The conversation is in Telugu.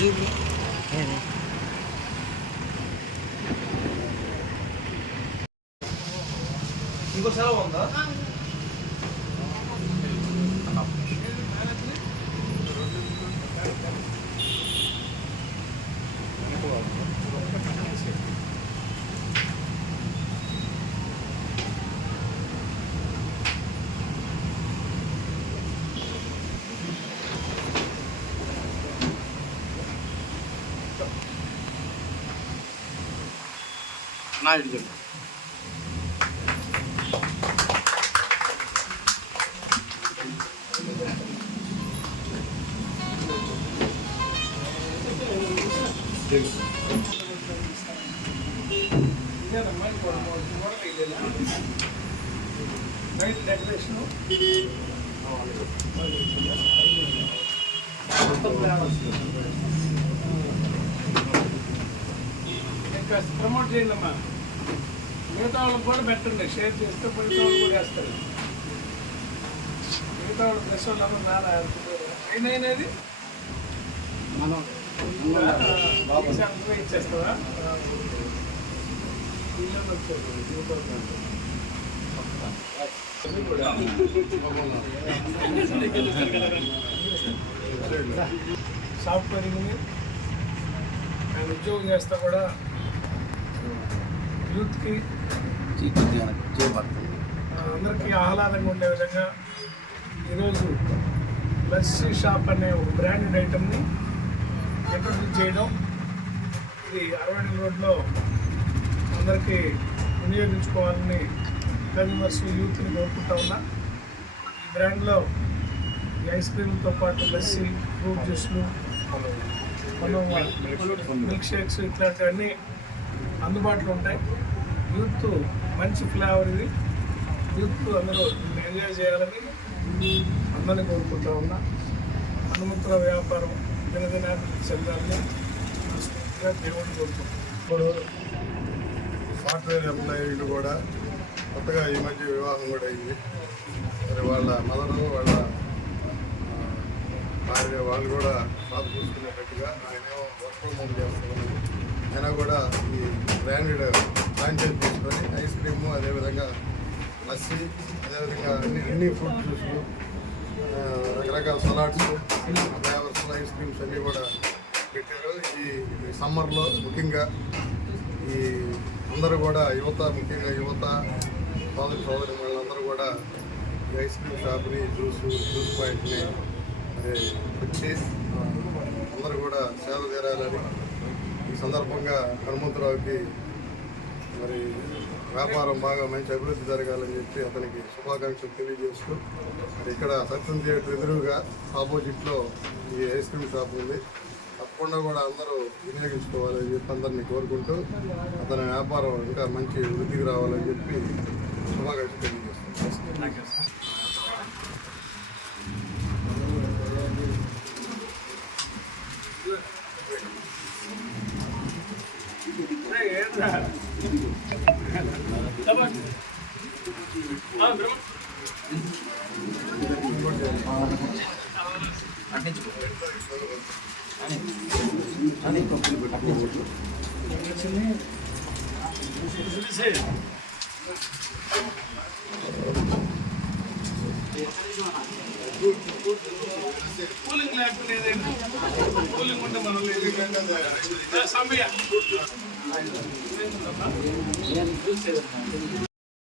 చూపి ఇంకో సెలవు ఉందా? నాయుడు చెప్పు. నైట్ డెకరేషన్ ఇంకా ప్రమోట్ చేయండి అమ్మా. మిగతా వాళ్ళకి కూడా పెట్టండి, షేర్ చేస్తే మిగతా వాళ్ళు కూడా వేస్తారు. మిగతా వాళ్ళు ప్రెస్ వాళ్ళు నాన్న అయినది మనం ఇచ్చేస్తావా? సాఫ్ట్వేర్ ఇంజనీర్ ఆయన ఉద్యోగం చేస్తా కూడా యూత్కి అందరికీ ఆహ్లాదంగా ఉండే విధంగా ఈరోజు లస్సీ షాప్ అనే ఒక బ్రాండెడ్ ఐటమ్ని ఇంట్రొడ్యూస్ చేయడం, ఇది 60 రోడ్లో అందరికీ వినియోగించుకోవాలని కన్జ్యూమర్స్ యూత్ని కోరుకుంటా ఉన్నా. ఈ బ్రాండ్లో ఈ ఐస్ క్రీమ్లతో పాటు లస్సీ, ఫ్రూట్ జ్యూస్లు, మిల్క్ షేక్స్ ఇట్లాంటివన్నీ అందుబాటులో ఉంటాయి. యూత్ మంచి ఫ్లేవర్ ఇది, యూత్ అందరూ ఎంజాయ్ చేయాలని అందరినీ కోరుకుంటా ఉన్నా. హనుమంతుల వ్యాపారం దినదినాభివృద్ధి చెందాలని మనస్ఫూర్తిగా దేవుడిని కోరుకుంటున్నాం. ఇప్పుడు సాఫ్ట్వేర్ ఎంప్లాయీలు కూడా కొత్తగా ఈ మధ్య వివాహం కూడా అయింది. మరి వాళ్ళ మదరు వాళ్ళ భార్య వాళ్ళు కూడా షాప్ చూసుకునేటట్టుగా ఆయనేమో వర్క్ ఫ్రమ్ హోమ్ చేస్తున్నారు. అయినా కూడా ఈ బ్రాండెడ్ ఫ్రాంచైజ్ తీసుకొని ఐస్ క్రీము, అదేవిధంగా లస్సీ, అదేవిధంగా అన్ని ఫ్రూట్ జ్యూస్లు, రకరకాల సలాడ్స్, ఫ్లేవర్స్, ఐస్ క్రీమ్స్ అన్నీ కూడా పెట్టారు. ఈ సమ్మర్లో ముఖ్యంగా ఈ అందరూ కూడా ముఖ్యంగా యువత సోదరి వాళ్ళందరూ కూడా ఈ ఐస్ క్రీమ్ షాప్ని, జ్యూస్ పాయింట్ని వచ్చి అందరూ కూడా సేవ తీరాలని ఈ సందర్భంగా హనుమంతరావుకి మరి వ్యాపారం బాగా మంచి అభివృద్ధి జరగాలని చెప్పి అతనికి శుభాకాంక్షలు తెలియజేస్తూ, మరి ఇక్కడ సత్యం థియేటర్ ఎదురుగా ఆపోజిట్లో ఈ ఐస్ క్రీమ్ షాప్ ఉంది. తప్పకుండా కూడా అందరూ వినియోగించుకోవాలని చెప్పి అందరినీ కోరుకుంటూ అతని వ్యాపారం ఇంకా మంచి వృద్ధికి రావాలని చెప్పి శుభాకాంక్షలు తెలియజేస్తున్నాను. కూలింగ్ లేకపోతే కూలింగ్ ఉంటే మనం సమయ